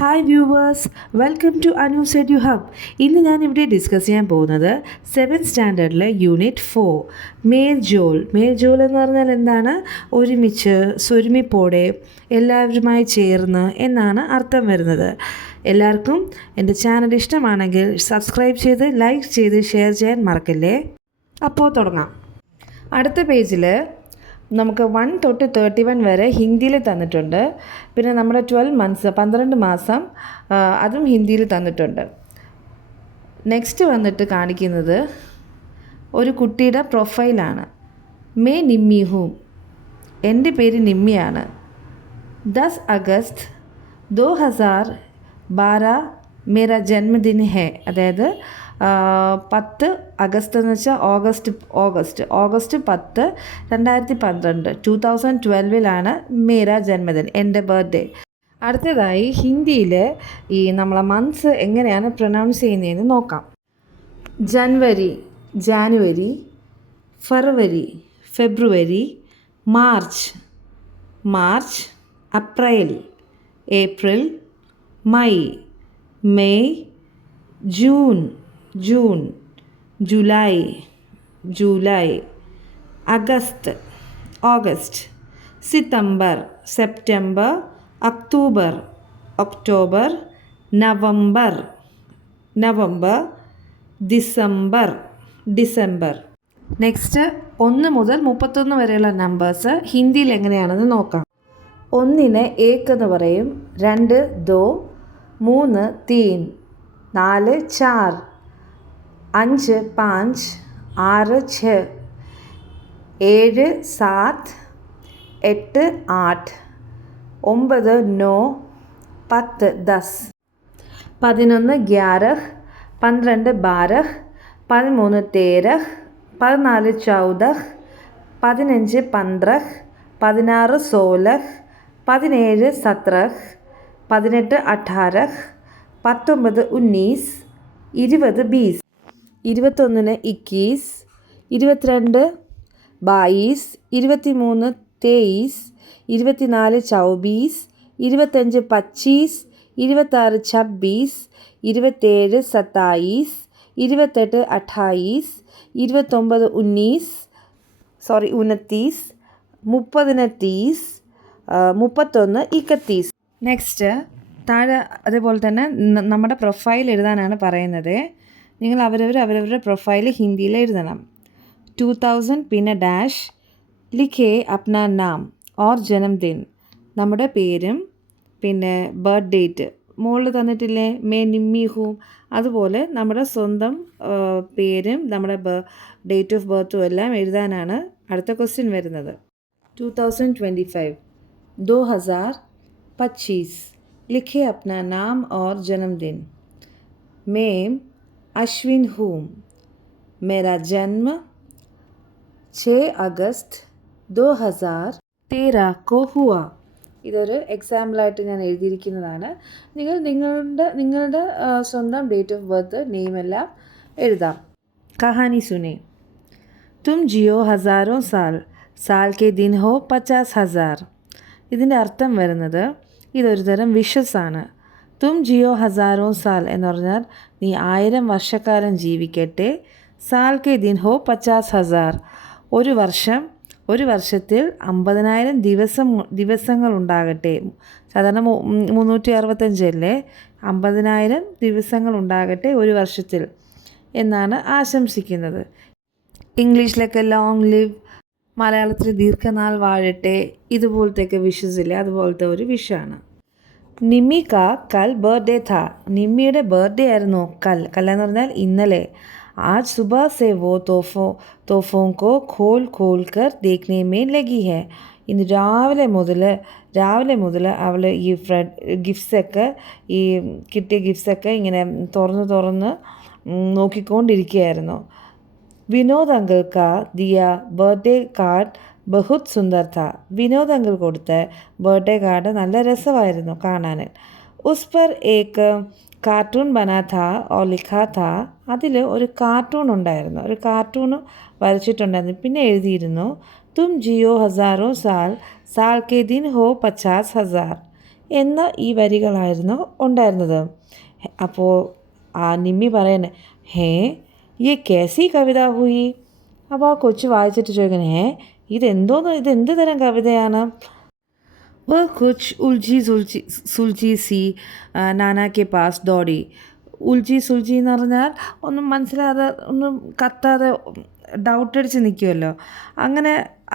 Hi viewers, welcome to Anu's edu hub. ഇന്ന് ഞാനിവിടെ discuss ചെയ്യാൻ പോകുന്നത് 7th സ്റ്റാൻഡേർഡിലെ യൂണിറ്റ് 4 മേൽജോൾ. മേൽജോൾ എന്ന് പറഞ്ഞാൽ എന്താണ്? ഒരുമിച്ച്, സ്വരുമിപ്പോടെ, എല്ലാവരുമായി ചേർന്ന് എന്നാണ് അർത്ഥം വരുന്നത്. എല്ലാവർക്കും എൻ്റെ ചാനൽ ഇഷ്ടമാണെങ്കിൽ സബ്സ്ക്രൈബ് ചെയ്ത് ലൈക്ക് ചെയ്ത് ഷെയർ ചെയ്യാൻ മറക്കല്ലേ. അപ്പോൾ തുടങ്ങാം. അടുത്ത പേജിൽ നമുക്ക് 1 തൊട്ട് 31 വരെ ഹിന്ദിയിൽ തന്നിട്ടുണ്ട്. പിന്നെ നമ്മുടെ 12 മന്ത്സ് 12 മാസം അതും ഹിന്ദിയിൽ തന്നിട്ടുണ്ട്. നെക്സ്റ്റ് വന്നിട്ട് കാണിക്കുന്നത് ഒരു കുട്ടിയുടെ പ്രൊഫൈലാണ്. മേ നിമ്മി ഹൂം, എൻ്റെ പേര് നിമ്മിയാണ്. 10 അഗസ്റ്റ് 2012 മേര ജന്മദിൻ ഹേ, അതായത് 10 അഗസ്റ്റ് എന്ന് വെച്ചാൽ ഓഗസ്റ്റ് 10 2012 2012 മേര ജന്മദിൻ, എൻ്റെ ബർത്ത്ഡേ. അടുത്തതായി ഹിന്ദിയിൽ ഈ നമ്മളെ മന്ത്സ് എങ്ങനെയാണ് പ്രൊനൗൺസ് ചെയ്യുന്നതെന്ന് നോക്കാം. January, February, March, April, May, June, July, August, September, October, November, December. Next 1 മുതൽ 31 വരെയുള്ള നമ്പേഴ്സ് ഹിന്ദിയിൽ എങ്ങനെയാണെന്ന് നോക്കാം. 1 ഏക് എന്ന് പറയും, 2 ദോ, 3 തീൻ, 4 ചാർ, 5 പാഞ്ച്, 6 ഛ, 7 സാത്, 8 ആठ, 9 നോ, 10 ദസ്, 11 ഗ്യാരഹ്, 12 ബാരഹ്, 13 തേരഹ്, 14 ചൗദഹ്, 15 പന്ത്രഹ്, 16 സോലഹ്, 17 സത്രഹ്, 18 അഠാരഹ്, 19 19, 20 बीस, 21 21, 22 22, 23 23, 24 24, 25 25, 26 26, 27 27, 28 28, 29 29, 29, 30 30, 31 31. നെക്സ്റ്റ് താഴെ അതേപോലെ തന്നെ നമ്മുടെ പ്രൊഫൈൽ എഴുതാനാണ് പറയുന്നത്. നിങ്ങൾ അവരവരുടെ പ്രൊഫൈൽ ഹിന്ദിയിൽ എഴുതണം. 2000 പിന്നെ ഡാഷ്, ലിഖേ അപ്നാ നാം ഓർ ജന്മദിൻ, നമ്മുടെ പേരും പിന്നെ ബർത്ത് ഡേറ്റ് മുകളിൽ തന്നിട്ടില്ലേ, മേ നിമ്മി ഹൂം, അതുപോലെ നമ്മുടെ സ്വന്തം പേരും നമ്മുടെ ഡേറ്റ് ഓഫ് ബർത്തും എല്ലാം എഴുതാനാണ് അടുത്ത ക്വസ്റ്റ്യൻ വരുന്നത്. 2025 2025, लिखे अपना नाम और जन्मदिन. मैं अश्विन हूँ. मेरा जन्म 6 अगस्त 2013 को हुआ. ഇതൊരു എക്സാമ്പിളായിട്ട് ഞാൻ എഴുതിയിരിക്കുന്നതാണ്. നിങ്ങളുടെ സ്വന്തം ഡേറ്റ് ഓഫ് ബർത്ത് നെയിമെല്ലാം എഴുതാം. കഹാനി സുനെ. തും ജിയോ ഹസാരോ സാൽ കെ ദിൻ ഹോ 50,000. ഇതിൻ്റെ അർത്ഥം വരുന്നത് ഇതൊരു തരം വിഷസാണ്. തും ജിയോ ഹസാരോ സാൽ എന്ന് പറഞ്ഞാൽ നീ 1000 വർഷക്കാലം ജീവിക്കട്ടെ. സാൽ കെ ദിൻ ഹോ 50,000, ഒരു വർഷത്തിൽ 50,000 ദിവസങ്ങൾ ഉണ്ടാകട്ടെ. സാധാരണ 365 അല്ലേ, 50,000 ദിവസങ്ങൾ ഉണ്ടാകട്ടെ ഒരു വർഷത്തിൽ എന്നാണ് ആശംസിക്കുന്നത്. ഇംഗ്ലീഷിലൊക്കെ ലോങ് ലിവ്, മലയാളത്തിൽ ദീർഘനാൾ വാഴട്ടെ, ഇതുപോലത്തെയൊക്കെ വിഷസ് ഇല്ലേ, അതുപോലത്തെ ഒരു വിഷാണ്. നിമ്മി കാ കൽ ബർത്ത്ഡേ താ, നിമ്മിയുടെ ബർത്ത്ഡേ ആയിരുന്നു കൽ എന്ന് പറഞ്ഞാൽ ഇന്നലെ. ആജ് സുബഹ സെ വോ തോഫോं को खोल कर देखने में लगी है. ഇന്ന് രാവിലെ മുതൽ അവൾ ഈ ഗിഫ്റ്റ്സൊക്കെ, ഈ കിട്ടിയ ഗിഫ്റ്റ്സൊക്കെ ഇങ്ങനെ തുറന്ന് നോക്കിക്കൊണ്ടിരിക്കുകയായിരുന്നു. വിനോദ് അങ്കിൾ കാ ദിയ ബർത്ത്ഡേ കാർഡ് ബഹുത് സുന്ദർ താ, വിനോദ് അങ്കിൾ കൊടുത്ത ബർത്ത്ഡേ കാർഡ് നല്ല രസമായിരുന്നു കാണാൻ. ഉസ് പർ ഏക്ക് കാർട്ടൂൺ ബനാ താ ഓർ ലിഖാ താ, അതിൽ ഒരു കാർട്ടൂൺ ഉണ്ടായിരുന്നു, ഒരു കാർട്ടൂൺ വരച്ചിട്ടുണ്ടായിരുന്നു. പിന്നെ എഴുതിയിരുന്നു തും ജിയോ ഹസാരോ സാൽ കെ ദിൻ ഹോ 50,000. എന്ന ഈ വരികളായിരുന്നു ഉണ്ടായിരുന്നത്. അപ്പോൾ ആ നിമ്മി പറയുന്നത്, ഹേ യേ കേസി കവിത ഹുയി. അപ്പോൾ ആ കൊച്ചു വായിച്ചിട്ട് ചോദിക്കുന്നത്, ഇതെന്ത് തരം കവിതയാണ്? वह कुछ സുൽജി സി നാനാ കെ പാസ് ദോടി. സുൽജി എന്ന് പറഞ്ഞാൽ ഒന്നും മനസ്സിലാതെ ഒന്നും കത്താതെ ഡൗട്ടടിച്ച് നിൽക്കുമല്ലോ,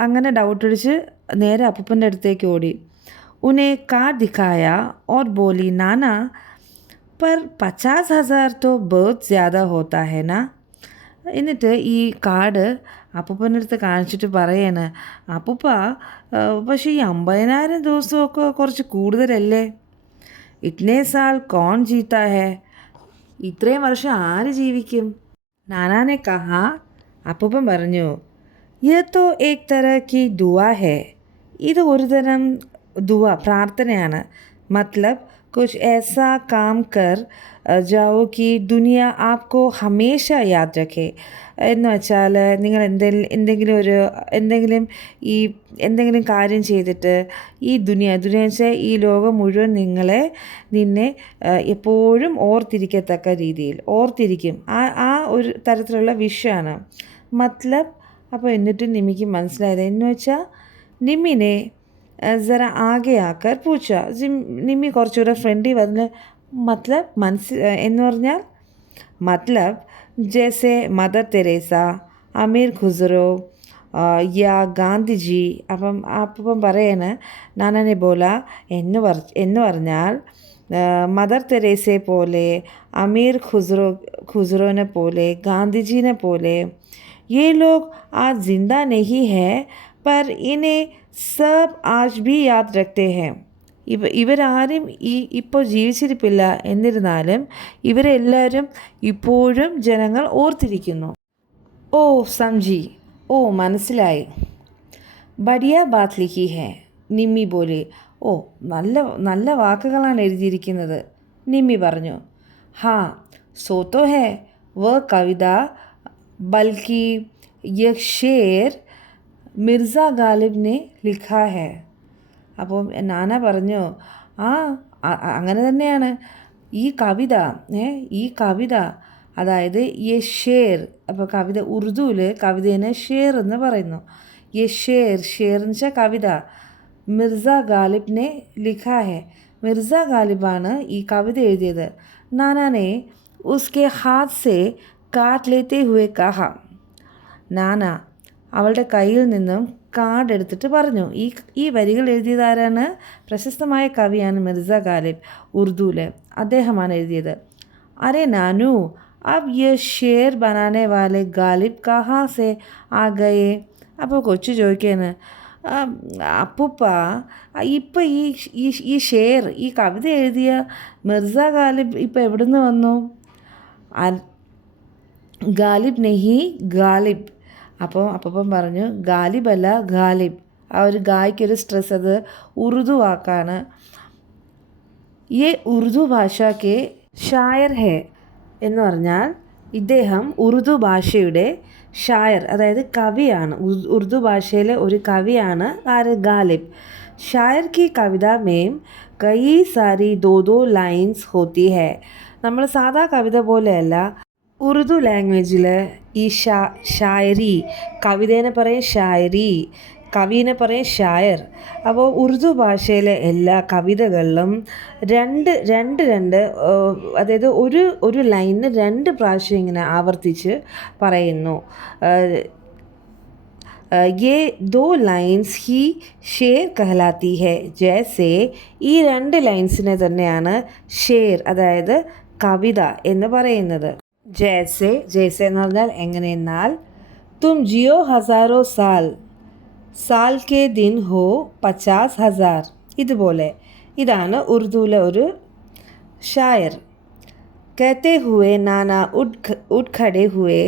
അങ്ങനെ ഡൗട്ടടിച്ച് നേരെ അപ്പൂപ്പൻ്റെ അടുത്തേക്ക് ഓടി. ഉനെ കാർഡ് ദിഖായ ഓർ ബോലി നാനാ पर 50,000 तो बहुत ज़्यादा होता है ना. എന്നിട്ട് ഈ കാർഡ് അപ്പൂപ്പൻ്റെ അടുത്ത് കാണിച്ചിട്ട് പറയാണ്, അപ്പൂപ്പ പക്ഷേ ഈ 50,000 ദിവസമൊക്കെ കുറച്ച് കൂടുതലല്ലേ? ഇത്നേ സാൽ കോൺ ജീത്താ ഹേ. ഇത്രയും വർഷം ആര് ജീവിക്കും? നാനാനെ കഹാ. അപ്പൂപ്പൻ പറഞ്ഞു, യേ തോ ഏക് തരഹ് കി ദുആ ഹേ. ഇത് ഒരു തരം ദുആ, പ്രാർത്ഥനയാണ്. മത്ലബ് കുച്ച് ऐसा काम कर जाओ कि दुनिया आपको हमेशा याद रखे. എന്ന് വെച്ചാൽ നിങ്ങൾ എന്തെങ്കിലും കാര്യം ചെയ്തിട്ട് ഈ ദുനിയ വെച്ചാൽ ഈ ലോകം മുഴുവൻ നിന്നെ എപ്പോഴും ഓർത്തിരിക്കത്തക്ക രീതിയിൽ ഓർത്തിരിക്കും. ആ ഒരു തരത്തിലുള്ള വിഷയമാണ് മത്ലബ്. അപ്പോൾ എന്നിട്ട് നിമ്മിക്ക് മനസ്സിലായത് എന്ന് വെച്ചാൽ നിമ്മിനെ ജറ ആകെ ആക്കർ പൂച്ച. നിമ്മി കുറച്ചുകൂടെ ഫ്രണ്ട്ലി വന്ന് മത്ലബ് എന്ന് പറഞ്ഞാൽ മത്ലബ് ജैसे മദർ തെരേസ, അമീർ ഖുസ്രോ യാ ഗാന്ധിജി. അപ്പം പറയാണ്, നാനാനെ ബോല എന്ന് പറഞ്ഞാൽ മദർ തെരേസയെ പോലെ, അമീർ ഖുസ്രോനെ പോലെ, ഗാന്ധിജീനെ പോലെ ये लोग आज जिंदा नहीं है पर इन्हें सब आज भी याद रखते हैं. ഇവരാരും ഇപ്പോൾ ജീവിച്ചിരിപ്പില്ല, എന്നിരുന്നാലും ഇവരെല്ലാവരും ഇപ്പോഴും ജനങ്ങൾ ഓർത്തിരിക്കുന്നു. ഓ സംജി, ഓ മനസ്സിലായി. ബഡിയ ബാത് ലിഖി ഹേ, നിമ്മി ബോലി. ഓ നല്ല വാക്കുകളാണ് എഴുതിയിരിക്കുന്നത്, നിമ്മി പറഞ്ഞു. ഹാ സോത്തോ ഹേ വ കവിത ബൽക്കി യഹ് ഷേർ മിർസ ഗാലിബ് നെ ലിഖാ ഹേ. അപ്പോൾ നാന പറഞ്ഞു, അങ്ങനെ തന്നെയാണ് ഈ കവിത അതായത് യെ ഷേർ. അപ്പോൾ കവിത ഉറുദുവിൽ കവിതേനെ ഷേർ എന്ന് പറയുന്നു. യെ ഷേർ എന്ന് വെച്ചാൽ കവിത. മിർസ ഗാലിബിനെ ലിഖാ ഹെ. മിർസ ഗാലിബാണ് ഈ കവിത എഴുതിയത്. നാനാനെ ഉസ്കെ ഹാത്ത് സെ കാട്ട് ലേത്തെ ഹുവെ കഹ. നാന അവളുടെ കയ്യിൽ നിന്നും കാർഡ് എടുത്തിട്ട് പറഞ്ഞു. ഈ വരികൾ എഴുതിയതാരാണ്? പ്രശസ്തമായ കവിയാണ് മിർസ ഗാലിബ്, ഉറുദുവിൽ. അദ്ദേഹമാണ് എഴുതിയത്. അരെ നാനു അബ് യെ ഷേർ ബനാനെ വാലെ ഗാലിബ് കഹാ സെ ആ ഗയേ. അപ്പോൾ കൊച്ചു ചോദിക്കുകയാണ്, അപ്പൂപ്പ ഇപ്പം ഈ ഷേർ, ഈ കവിത എഴുതിയ മിർസ ഗാലിബ് ഇപ്പം എവിടുന്ന് വന്നു? ഗാലിബ് നെഹി ഗാലിബ്. അപ്പം പറഞ്ഞു, ഗാലിബ് അല്ല ഗാലിബ്. ആ ഒരു ഗായ്ക്കൊരു സ്ട്രെസ്, അത് ഉറുദു വാക്കാണ്. യേ ഉറുദു ഭാഷയ്ക്ക് ഷായർ ഹേ എന്ന് പറഞ്ഞാൽ ഇദ്ദേഹം ഉറുദു ഭാഷയുടെ ഷായർ, അതായത് കവിയാണ്. ഉറുദു ഭാഷയിലെ ഒരു കവിയാണ് ഗാലിബ്. ഷായർ കി കവിത മേം കയി സാരി ദോ ലൈൻസ് ഹോത്തി ഹേ. നമ്മൾ സാധാ കവിത പോലെയല്ല, ഉറുദു ലാംഗ്വേജിൽ ഈ ഷായരി, കവിതേനെ പറയും ഷായരി, കവീനെ പറയും ഷായർ. അപ്പോൾ ഉറുദു ഭാഷയിലെ എല്ലാ കവിതകളിലും രണ്ട് അതായത് ഒരു ലൈനിന് 2 പ്രാവശ്യം ഇങ്ങനെ ആവർത്തിച്ച് പറയുന്നു. ये 2 ലൈൻസ് ഹി ഷേർ കഹലാത്തി ഹെ. ജैसे ഈ 2 ലൈൻസിനെ തന്നെയാണ് ഷേർ, അതായത് കവിത എന്ന് പറയുന്നത്. ജैसे എന്ന് പറഞ്ഞാൽ എങ്ങനെയെന്നാൽ, തും ജിയോ ഹസാരോ സാൽ കെ ദിൻ ഹോ 50,000. ഇതുപോലെ. ഇതാണ് ഉറുദുവിലെ ഒരു ഷായർ. कहते हुए നാനാ ഉഡ് ഖടെ ഹുവേ.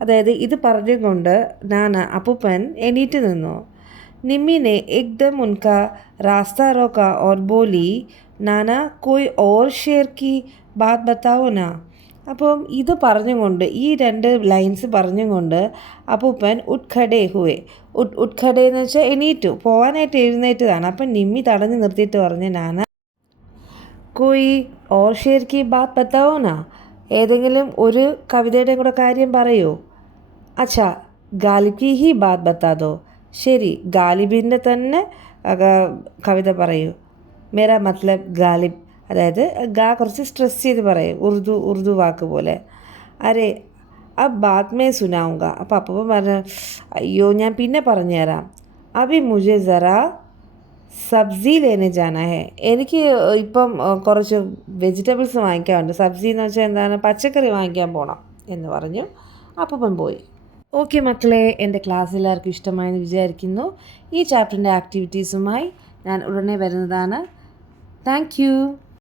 അതായത് ഇത് പറഞ്ഞുകൊണ്ട് അപ്പൂപ്പൻ എണീറ്റ് നിന്നു. നിമ്മിനെ एकदम उनका रास्ता रोका और बोली, नाना कोई और शेर की बात बताओ ना. അപ്പം ഇത് പറഞ്ഞുകൊണ്ട്, ഈ 2 ലൈൻസ് പറഞ്ഞുകൊണ്ട് അപ്പൂപ്പൻ ഉഡ്ഖഡേ ഹുവേ. ഉഡ്ഖഡേ എന്ന് വെച്ചാൽ എണീറ്റു, പോകാനായിട്ട് എഴുന്നേറ്റതാണ്. അപ്പം നിമ്മി തടഞ്ഞു നിർത്തിയിട്ട് പറഞ്ഞു, നാന कोई और शेर की बात बताओ ना. ഏതെങ്കിലും ഒരു കവിതയുടെ കൂടെ കാര്യം പറയൂ. അച്ഛാ ഗാലിബ് की ही बात बता दो. ശരി, ഗാലിബിൻ്റെ തന്നെ കവിത പറയൂ. മേരാ മത്ലബ് ഗാലിബ്, അതായത് ഗാ കുറച്ച് സ്ട്രെസ് ചെയ്ത് പറയും, ഉറുദു വാക്ക് പോലെ. അരെ അബ് ബാത് മേ സുനാവുക. അപ്പോൾ അപ്പം പറഞ്ഞു, അയ്യോ ഞാൻ പിന്നെ പറഞ്ഞുതരാം. അബി മുझे ज़रा സബ്സി ലേനെ ജാനാ ഹെ. എനിക്ക് ഇപ്പം കുറച്ച് വെജിറ്റബിൾസ് വാങ്ങിക്കാറുണ്ട്. സബ്സി എന്ന് വെച്ചാൽ എന്താണ്, പച്ചക്കറി വാങ്ങിക്കാൻ പോകണം എന്ന് പറഞ്ഞു. അപ്പം പോയി. ഓക്കെ മക്കളെ, എൻ്റെ ക്ലാസ് എല്ലാവർക്കും ഇഷ്ടമായെന്ന് വിചാരിക്കുന്നു. ഈ ചാപ്റ്ററിൻ്റെ ആക്ടിവിറ്റീസുമായി ഞാൻ ഉടനെ വരുന്നതാണ്. Thank you.